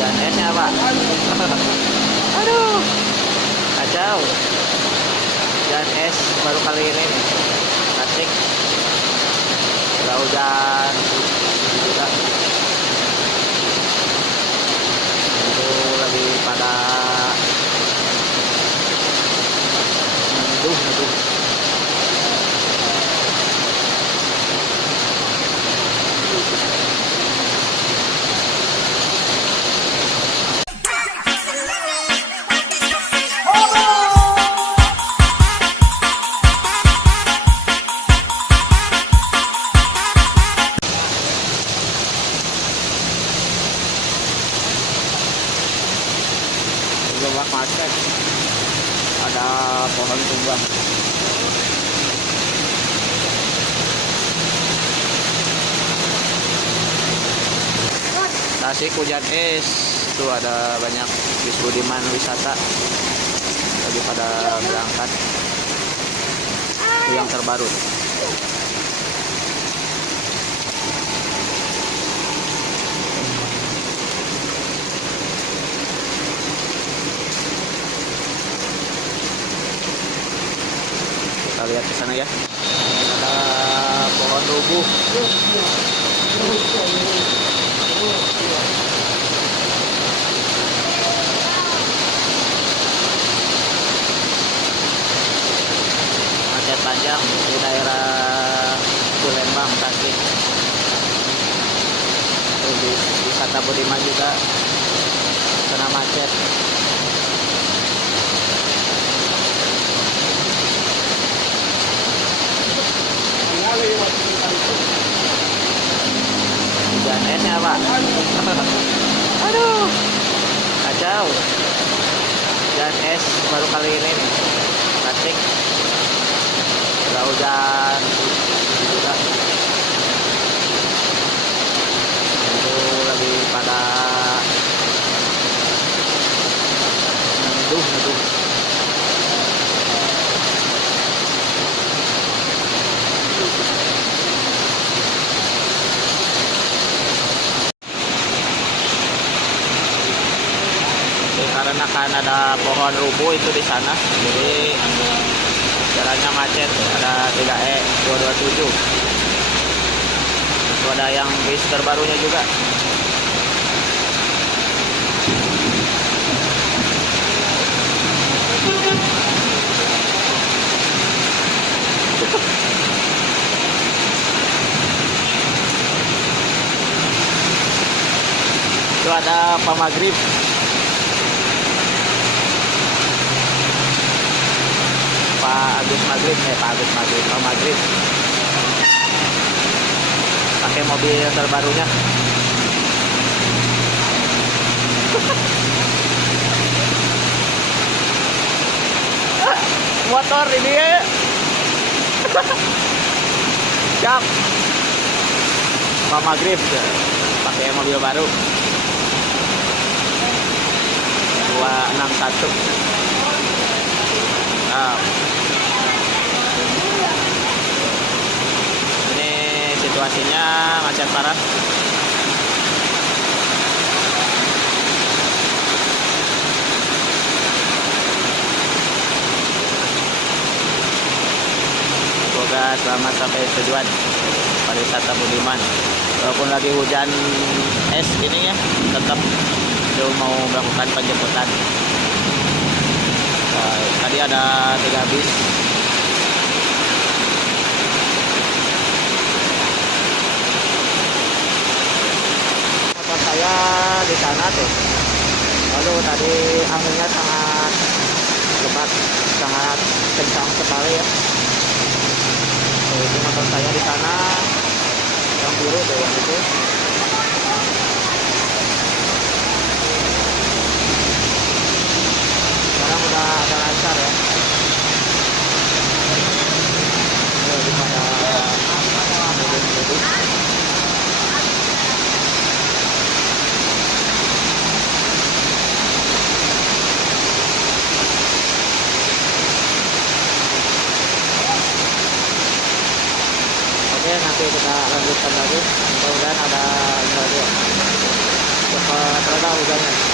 Hujan esnya pak. Aduh, kacau. Hujan es baru kali ini nih. Asik. Udah hujan juga. Itu lagi pada neduh. Lebak macet, ada pohon tumbang. Tasik hujan es, tuh ada banyak bis Budiman wisata lagi pada berangkat. Itu yang terbaru. Kita lihat ke sana ya. Ada pohon rubuh. Macet panjang di daerah Lembang, Tasik. Di wisata Budiman juga kena macet. Hujan esnya pak. Aduh, kacau. Hujan es baru kali ini nih. Asik. Udah hujan juga. Itu lagi pada neduh. Karena kan ada pohon rubuh itu di sana, jadi jalannya macet. Ada 3E 227. Itu ada yang bis terbarunya juga. Itu ada Pak Maghrib. Pak Agus Maghrib, Pak Maghrib pakai mobil terbarunya. Motor ini ya. Siap. Pak Maghrib pakai mobil baru 261. Ini situasinya macet parah. Semoga selamat sampai tujuan pariwisata Budiman. Walaupun lagi hujan es ini ya, tetap itu mau melakukan penjemputan. Tadi ada 3 bis. Motor saya di sana tuh. Lalu tadi anginnya sangat lebat, sangat kencang sekali ya. Itu motor saya di sana, yang biru tuh yang itu. Sekarang udah ada lancar ya. Daripada Oke, nanti kita lanjutkan lagi. Mudah-mudahan ada daw ganyan.